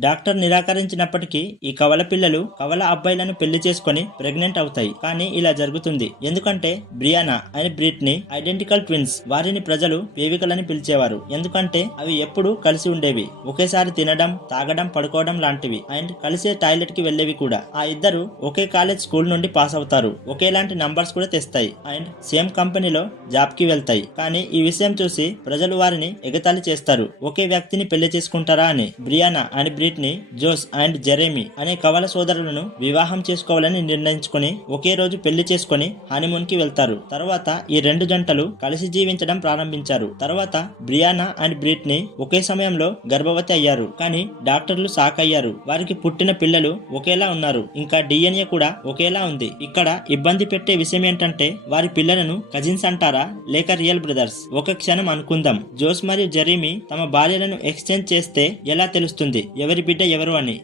Doctor నిరాకరించినప్పటికీ ఈ కవల పిల్లలు కవల అబ్బాయిలను పెళ్ళి చేసుకొని ప్రెగ్నెంట్ అవుతాయి. కానీ ఇలా జరుగుతుంది. ఎందుకంటే Brianna and Brittany identical twins వారిని ప్రజలు పేవికలని పిలిచేవారు. ఎందుకంటే అవి ఎప్పుడూ కలిసి ఉండేవి. ఒకేసారి తినడం తాగడం పడుకోవడం లాంటివి. అండ్ కలిసే టాయిలెట్కి వెళ్ళేవి కూడా. ఆ ఇద్దరు ఒకే కాలేజ్ స్కూల్ నుండి పాస్ అవుతారు. ఒకేలాంటి నంబర్స్ కూడా తెస్తాయి. అండ్ సేమ్ కంపెనీలో జాబ్కి వెళ్తాయి. కానీ ఈ విషయం చూసి ప్రజలు వారిని ఎగతాళి చేస్తారు. ఒకే వ్యక్తిని పెళ్ళి చేసుకుంటారా అని Brianna and Brittany Josh and Jeremy అనే కవల సోదరులను వివాహం చేసుకోవాలని నిర్ణయించుకొని ఒకే రోజు పెళ్ళి చేసుకొని హనీమూన్కి వెళ్తారు. తర్వాత ఈ రెండు జంటలు కలిసి జీవించడం ప్రారంభించారు. తర్వాత బ్రియానా అండ్ బ్రిట్ని ఒకే సమయంలో గర్భవతి అయ్యారు. కానీ డాక్టర్లు షాక్ అయ్యారు వారికి పుట్టిన పిల్లలు ఒకేలా ఉన్నారు. ఇంకా డిఎన్ఏ కూడా ఒకేలా ఉంది. ఇక్కడ ఇబ్బంది పెట్టే విషయం ఏంటంటే వారి పిల్లలను కజిన్స్ అంటారా? లేక రియల్ బ్రదర్స్? ఒక క్షణం అనుకుందాం. జోస్ మరియు జెరీమీ తమ భార్యలను ఎక్స్చేంజ్ చేస్తే ఎలా తెలుస్తుంది? ఎవరి ఎవరి బిడ్డ ఎవరు అని.